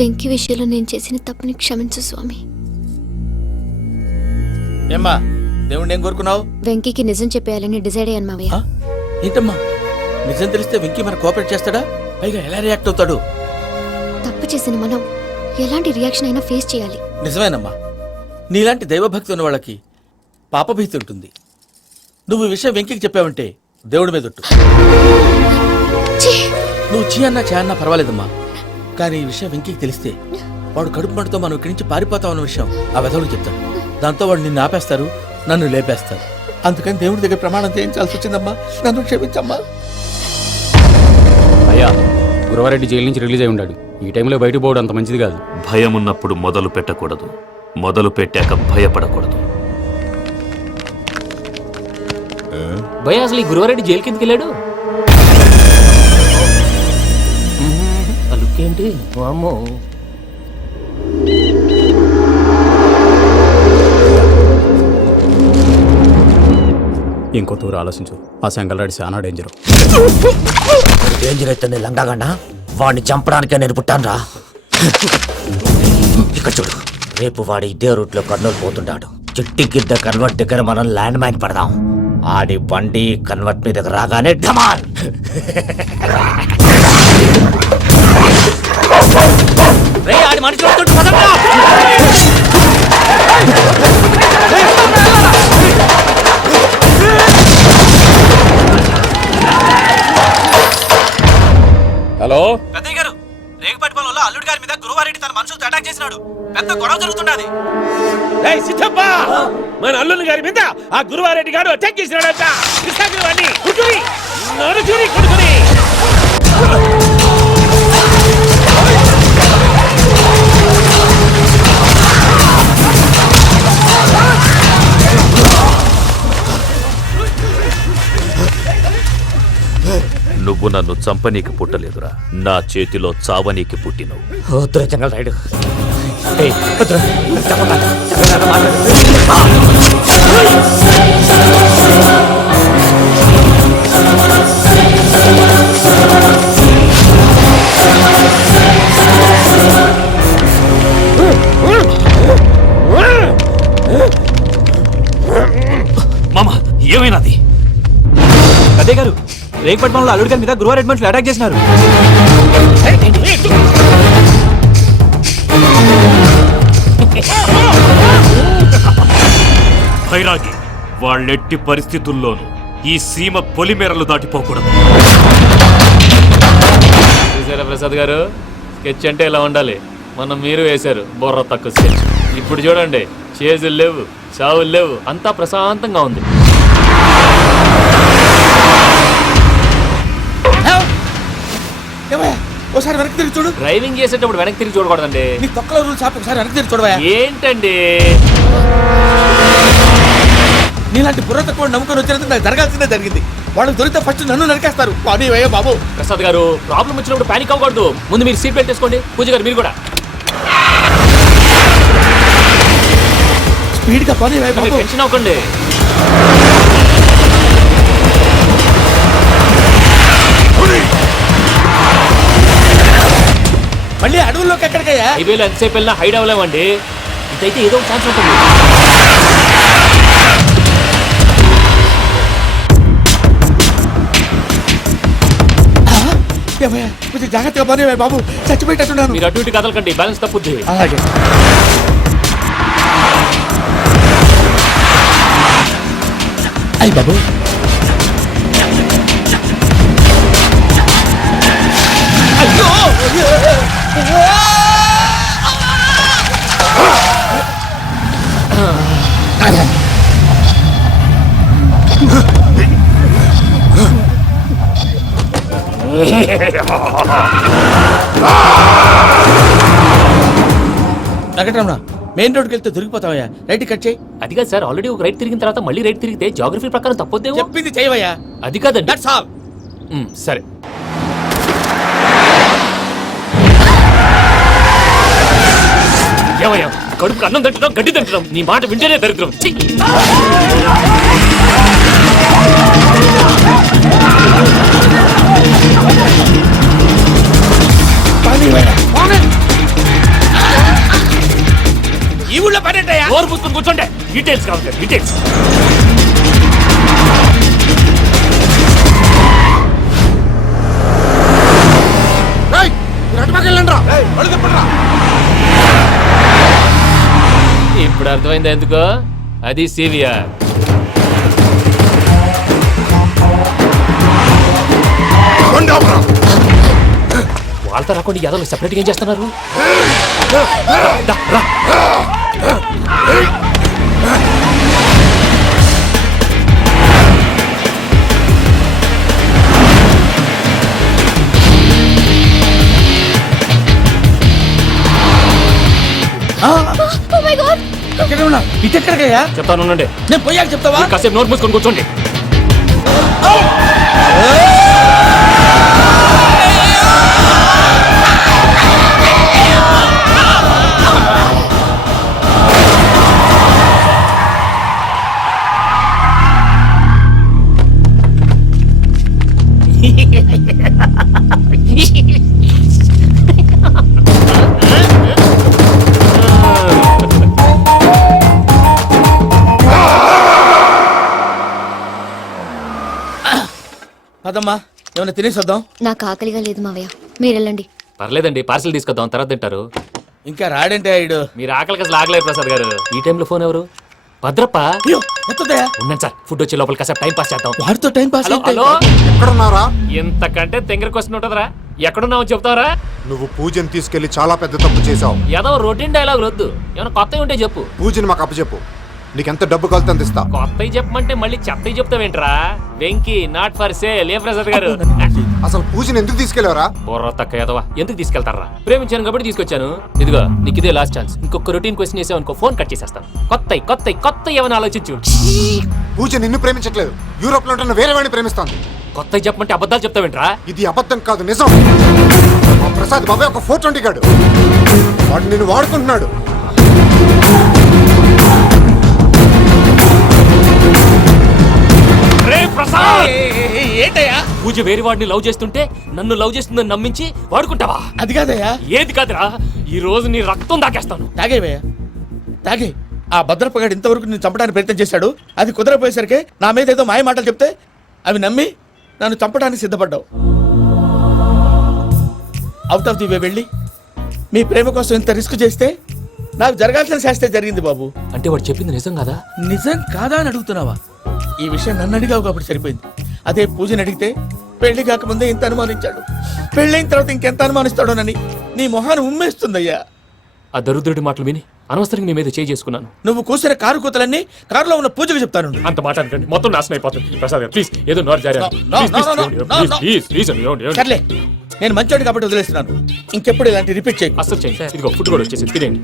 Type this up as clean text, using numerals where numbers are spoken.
వెంకీ విషయంలో నేను చేసిన తప్పుని క్షమించు స్వామి. ఏమ్మా దేవుణ్ణి ఏం కోరుకున్నావు? వెంకీకి నిజం చెప్పేయాలని డిసైడ్ అయ్యాను మావయ్య. ఏంటమ్మా నిజం తెలిస్తే వెంకీ మన కోఆపరేట్ చేస్తాడా? పైగా ఎలా రియాక్ట్ అవుతాడు? తప్పు చేసిన మనం ఎలాంటి రియాక్షన్ అయినా ఫేస్ చేయాలి. నిజమేనమ్మా, నీలాంటి దైవభక్తి ఉన్న వాళ్ళకి పాపభీతి ఉంటుంది. నువ్వు ఈ విషయం వెంకీకి చెప్పావంటే దేవుడి మీద ఒట్టు. నువ్వు చీ అన్నా చే అన్నా పర్వాలేదమ్మా, కానీ ఈ విషయం వెంకీకి తెలిస్తే వాడు కడుపు మంటతో మనం ఇక్కడి నుంచి పారిపోతాం అన్న విషయం ఆ వెధవుడికి చెప్తాడు. దాంతో వాడు నిన్ను ఆపేస్తారు, నన్ను లేపేస్తారు. అందుకని దేవుడి దగ్గర ప్రమాణం చేయించాల్సి వచ్చిందమ్మా, నన్ను క్షమించమ్మా. అయ్యా, గురవారెడ్డి జైలు నుంచి రిలీజ్ అయి ఉన్నాడు. ఈ టైంలో బయటకు పోవడం అంత మంచిది కాదు. భయం ఉన్నప్పుడు మొదలు పెట్టకూడదు, మొదలు పెట్టాక భయపడకూడదు. భయ అసలు ఈ గురవారెడ్డి జైలు కిందకి వెళ్ళాడు. అలుకేంటి అమ్మో. ఇంకో తూరు ఆలోచించు. ఆ సెంగల్రెడ్డి చాలా డేంజర్. డేంజర్ అయితే లంగాగన్నా వాడిని చంపడానికే నేను పుట్టానురా. ఇక్కడ చూడు, రేపు వాడు ఇదే రూట్ లో కర్నూలు పోతుంటాడు. చిట్టి గిద్ద కన్వర్ట్ దగ్గర మనం ల్యాండ్ మైన్ పడదాం. ఆడి బండి కన్వర్ట్ మీద రాగానే ఢమాల్. ఆడి మనిషి హలో పెద్దయ్య గారు, రేగుపాటి పొలంలో అల్లుడి గారి మీద గురువారెడ్డి తన మనుషులతో అటాక్ చేసినాడు. పెద్ద గొడవ జరుగుతున్నది. మన అల్లుడి గారి మీద ఆ గురువారెడ్డి గారు అటాక్ చేసినాడట. నువ్వు నన్ను చంపనీకి పుట్టలేదురా, నా చేతిలో చావనీకి పుట్టినవు. వద్దురా జంగల్ రైడ్. మామ ఏమైనాది? పెద్దయ్య గారు, రేగుపాటి పొలంలో అల్లుడి గారి మీద గురువారెడ్డి మనుషులు అటాక్ చేసినారు. భైరాగి, వాళ్ళెట్టి పరిస్థితుల్లోనూ ఈ సీమ పొలిమేరలు దాటిపోకూడదు. చూసారా ప్రసాద్ గారు, స్కెచ్ అంటే ఇలా ఉండాలి. మనం మీరు వేశారు బుర్ర తక్కువ స్కెచ్. ఇప్పుడు చూడండి, చేజులు లేవు, చావులు లేవు, అంతా ప్రశాంతంగా ఉంది. ఒకసారి వెనక్కి తిరిగి చూడు. డ్రైవింగ్ చేసేటప్పుడు వెనక్కి తిరిగి చూడకూడదండి. నీ తొక్కలో రూల్స్ ఆపి ఒకసారి వెనక్కి తిరిగి చూడవా. ఏంటండి నీలాంటి బుర్ర తక్కువ నమ్ముకొని వచ్చినందుకు నాకు జరగాల్సిందే జరిగింది. వాళ్ళకి దొరికితే ఫస్ట్ నన్ను నరికేస్తారు. కానీ అయ్యో బాబు. ప్రసాద్ గారు, ప్రాబ్లం వచ్చినప్పుడు పానిక్ అవ్వకూడదు. ముందు మీరు సీట్ బెల్ట్ వేసుకోండి. పూజ గారు మీరు కూడా స్పీడ్గా పని టెన్షన్ అవ్వకండి. మళ్ళీ అడవుల్లోకి ఎక్కడికయ్యా? హైవేలో ఎంతసేపు వెళ్ళినా హైడ్ అవ్వలేమండి. ఇదైతే ఏదో ఒక ఛాన్స్ ఉంటుంది. కొంచెం జాగ్రత్తగా పని బాబు, చచ్చిపోయేటట్టున్నాను. మీరు అటు ఇటు కదలకండి, బ్యాలెన్స్ తప్పుద్ది. అలాగే. అయ్యి బాబు, వెంకటరమణ, మెయిన్ రోడ్కి వెళ్తే దొరికిపోతావయ్యా. రైట్ కట్ చేయి. అది కాదు సార్, ఆల్రెడీ ఒక రైట్ తిరిగిన తర్వాత మళ్ళీ రైట్ తిరిగితే జాగ్రఫీ ప్రకారం తప్పొద్దేమో. చెప్పింది చేయవయ్యా. అది కాదండి. That's all. సరే. ఏమయ్యా, కడుపుకు అన్నం తింటున్నాం, గడ్డి తింటున్నాం, నీ మాట వింటేనే దరిద్రం. పని ఈ ఊళ్ళో పని ఏంటయ్యా? ఓరు పుస్తకం కూర్చోండి. డీటెయిల్స్ కావాలి, డీటెయిల్స్. ఇప్పుడు అర్థమైంది ఎందుకో. అది సివిఆర్. వాళ్ళతో రాకుండా యాదవ్ సెపరేట్గా ఏం చేస్తున్నారు? దా, రా. ఎక్కడ ఉన్నా? ఇటు ఎక్కడికయ్యా? చెప్తాను ఉండండి. నేను పోయాక చెప్తావా? కాసేపు నోట్ మూసుకొని కూర్చోండి. అదమ్మా ఏమైనా తినేసి వద్దాం. నాకు ఆకలిగా లేదు మావయ్య, మీరు వెళ్ళండి. పర్లేదండి, పార్సిల్ తీసుకొద్దాం, తర్వాత తింటారు. ఇంకా రాడంటే ఆయుడు. మీరు ఆకలికి అసలు ఆగలేదు ప్రసాద్ గారు. ఈ టైంలో ఫోన్ ఎవరు? భద్రప్ప. అయ్యో ఎత్తదయ్యా. ఉన్నాను సార్, ఫుడ్ వచ్చే లోపల కాసేపు టైం పాస్ చేద్దాం. వాడితో టైం పాస్ హలో అయితే హలో, ఎక్కడున్నారా? ఇంతకంటే తెంగర క్వశ్చన్ ఉంటుందిరా. ఎక్కడున్నావు చెప్తావరా? నువ్వు పూజని తీసుకెళ్లి చాలా పెద్ద తప్పు చేశావు. ఏదో రొటీన్ డైలాగ్ వద్దు, ఏమైనా కొత్తవి ఉంటే చెప్పు. పూజని మాకు అప్పచెప్పు. నీకెంత డబ్బు కలితే అంత ఇస్తా. కొత్తవి చెప్పమంటే మళ్ళీ చెత్తవి చెప్తావేంట్రా? Venky not for sale. ఏ ప్రసాద్ గారు? అసలు పూజని ఎందుకు తీసుకెళ్లేవరా? బుర్ర తక్క ఏదవా, ఎందుకు తీసుకెళ్తారా? ప్రేమించాను కాబట్టి తీసుకొచ్చాను. ఇదిగో నీకు ఇదే లాస్ట్ ఛాన్స్. ఇంకొక రొటీన్ క్వశ్చన్ చేసావు అనుకో, ఫోన్ కట్ చేసేస్తాను. కొత్త ఏమైనా ఆలోచించు. పూజ నిన్ను ప్రేమించట్లేదు, యూరోప్ లో ఉంటున్న వేరే వాడిని ప్రేమిస్తాంది. కొత్తవి చెప్పమంటే అబద్ధాలు చెప్తావేంట్రా? ఇది అబద్ధం కాదు, నిజం. మా ప్రసాద్ బాబాయ్ ఒక 420 గాడు. వాడు నిన్ను వాడుకుంటున్నాడు. ఏంటయ్యా? పూజ వేరే వాడిని లవ్ చేస్తుంటే నన్ను లవ్ చేస్తుందని నమ్మించి వాడుకుంటావా? అది కాదయ్యా. ఏది కాదురా, ఈ రోజు నీ రక్తం దాకేస్తాను. తాగేవయ్యా తాగే. ఆ భద్రపగాడు ఇంతవరకు నేను చంపడానికి ప్రయత్నం చేశాడు. అది కుదరపోయేసరికి నా మీద ఏదో మాయ మాటలు చెప్తే అవి నమ్మి నన్ను చంపడానికి సిద్ధపడ్డావు. అవుట్ ఆఫ్ ది వే వెళ్ళి మీ ప్రేమ కోసం ఇంత రిస్క్ చేస్తే నాకు జరగాల్సిన శాస్త్రే జరిగింది బాబు. అంటే వాడు చెప్పింది నిజం కదా? నిజం కాదా అని అడుగుతున్నావా? ఈ విషయం నన్ను అడిగావు కాబట్టి సరిపోయింది. అదే పూజని అడిగితే పెళ్లి కాకముందే ఇంత అనుమానించాడు, పెళ్ళైన తర్వాత ఇంకెంత అనుమానిస్తాడోనని నీ మొహాన్ని ఉమ్మేస్తుందయ్యా. ఆ దరిద్రుడి మాటలు విని అనవసరంగా నీ మీద చేసుకున్నాను. నువ్వు కూసిన కారు కూతలన్నీ కారులో ఉన్న పూజకు చెప్తాను. అంత మాట అనకండి, మొత్తం నాశనం అయిపోతుంది. ప్రసాద్ గారు ప్లీజ్, ఏదో నోరు జారీ. సర్లే, నేను మంచోడు కాబట్టి వదిలేస్తున్నాను. ఇంకెప్పుడు ఇలాంటి రిపీట్ చేయకు. అసలు చేయండి. ఇదిగో ఫుడ్ కూడా వచ్చేసి తినేయండి.